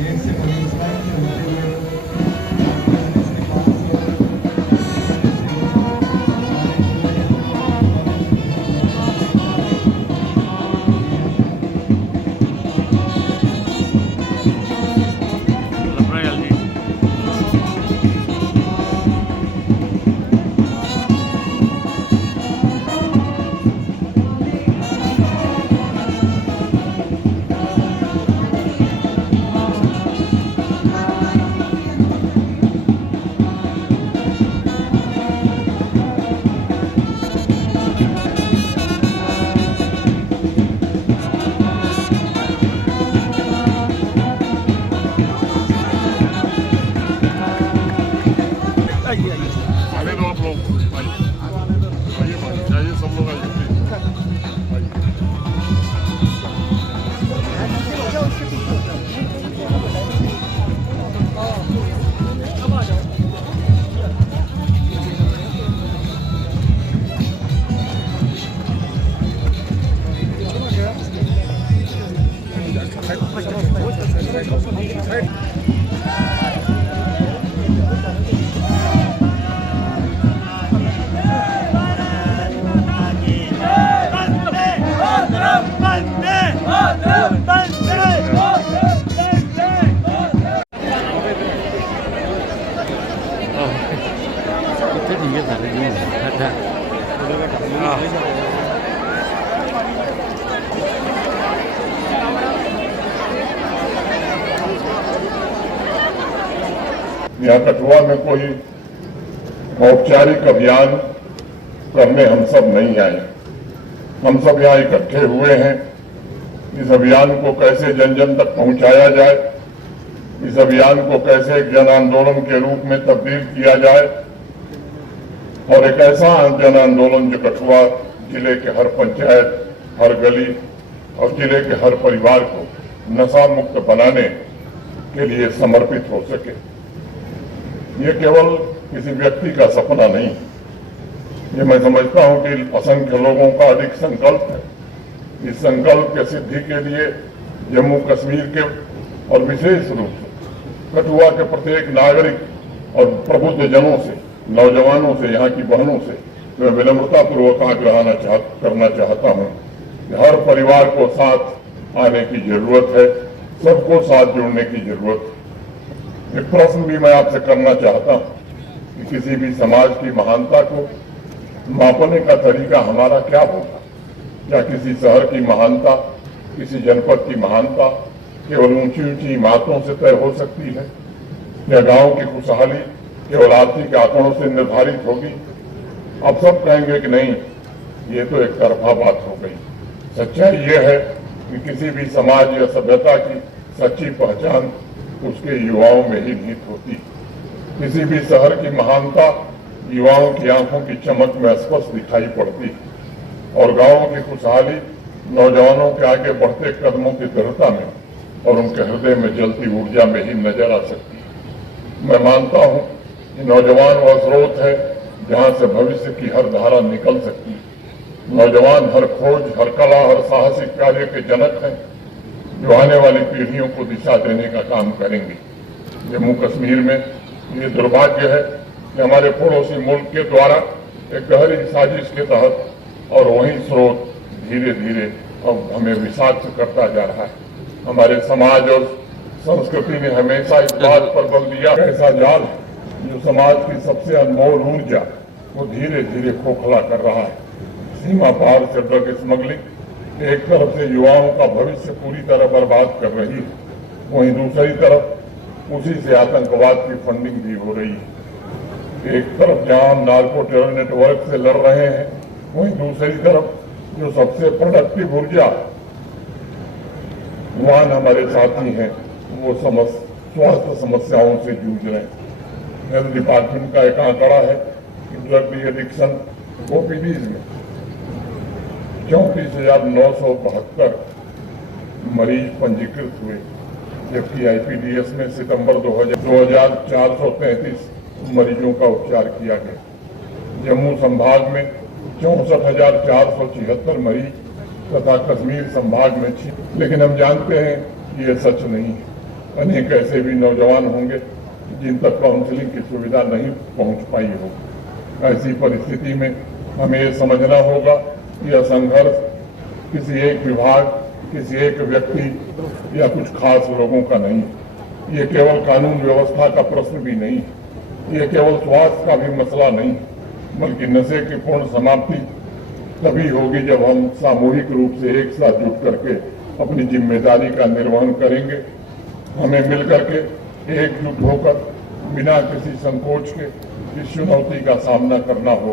देर से परेशान होते हुए आने दो आप लोग आइए जाइए सब लोग आइए Thế thì cái sản là gì? Thật ra. यहाँ कठुआ में कोई औपचारिक अभियान करने हम सब नहीं आए। हम सब यहाँ इकट्ठे हुए हैं। इस अभियान को कैसे जन जन तक पहुंचाया जाए, इस अभियान को कैसे एक जन आंदोलन के रूप में तब्दील किया जाए और एक ऐसा जन आंदोलन जो कठुआ जिले के हर पंचायत, हर गली और जिले के हर परिवार को नशा मुक्त बनाने के लिए समर्पित हो सके। ये केवल किसी व्यक्ति का सपना नहीं, ये मैं समझता हूं कि असंख्य लोगों का अधिक संकल्प है। इस संकल्प के सिद्धि के लिए जम्मू कश्मीर के और विशेष रूप से कठुआ के प्रत्येक नागरिक और प्रबुद्ध जनों से, नौजवानों से, यहाँ की बहनों से मैं विनम्रता पूर्वक आग्रह करना चाहता हूँ कि हर परिवार को साथ आने की जरूरत है, सबको साथ जुड़ने की जरूरत है। एक प्रश्न भी मैं आपसे करना चाहता हूँ कि किसी भी समाज की महानता को मापने का तरीका हमारा क्या होगा? क्या किसी शहर की महानता, किसी जनपद की महानता केवल ऊंची ऊंची इमारतों से तय हो सकती है? क्या गांव की खुशहाली केवल आर्थिक आंकड़ों से निर्धारित होगी? अब सब कहेंगे कि नहीं, ये तो एक तरफा बात हो गई। सच्चाई ये है कि किसी भी समाज या सभ्यता की सच्ची पहचान उसके युवाओं में ही निहित होती। किसी भी शहर की महानता युवाओं की आंखों की चमक में स्पष्ट दिखाई पड़ती और गांवों की खुशहाली नौजवानों के आगे बढ़ते कदमों की दृढ़ता में और उनके हृदय में जलती ऊर्जा में ही नजर आ सकती है। मैं मानता हूं कि नौजवान वह स्रोत है जहां से भविष्य की हर धारा निकल सकती है। नौजवान हर खोज, हर कला, हर साहसिक कार्य के जनक हैं जो आने वाली पीढ़ियों को दिशा देने का काम करेंगे। जम्मू कश्मीर में ये दुर्भाग्य है कि हमारे पड़ोसी मुल्क के द्वारा एक गहरी साजिश के तहत और वही स्रोत धीरे धीरे अब हमें विषाक्त करता जा रहा है। हमारे समाज और संस्कृति ने हमेशा इस बात पर बल दिया, ऐसा जाल जो समाज की सबसे अनमोल ऊर्जा वो धीरे धीरे खोखला कर रहा है। सीमा पार से ड्रग स्मगलिंग एक तरफ से युवाओं का भविष्य पूरी तरह बर्बाद कर रही है, वहीं दूसरी तरफ उसी से आतंकवाद की फंडिंग भी हो रही है। एक तरफ जहां हम नार्को टेरर नेटवर्क से लड़ रहे हैं, वहीं दूसरी तरफ जो सबसे प्रोडक्टिव ऊर्जा वाहन हमारे साथी हैं वो स्वास्थ्य समस्याओं से जूझ रहे हैं। हेल्थ डिपार्टमेंट का एक आंकड़ा है कि ड्रग एडिक्शन ओपीडीज में 34,972 मरीज पंजीकृत हुए, जबकि आईपीडीएस में सितंबर 2,433 मरीजों का उपचार किया गया। जम्मू संभाग में 64,476 मरीज तथा कश्मीर संभाग में 6। लेकिन हम जानते हैं कि ये सच नहीं है। अनेक ऐसे भी नौजवान होंगे जिन तक काउंसलिंग की सुविधा नहीं पहुंच पाई हो। ऐसी परिस्थिति में हमें ये समझना होगा कि यह संघर्ष किसी एक विभाग, किसी एक व्यक्ति या कुछ खास लोगों का नहीं। ये केवल कानून व्यवस्था का प्रश्न भी नहीं, ये केवल स्वास्थ्य का भी मसला नहीं, बल्कि नशे की पूर्ण समाप्ति तभी होगी जब हम सामूहिक रूप से एक साथ जुट करके अपनी जिम्मेदारी का निर्वहन करेंगे। हमें मिलकर के एकजुट होकर बिना किसी संकोच के इस चुनौती का सामना करना होगा।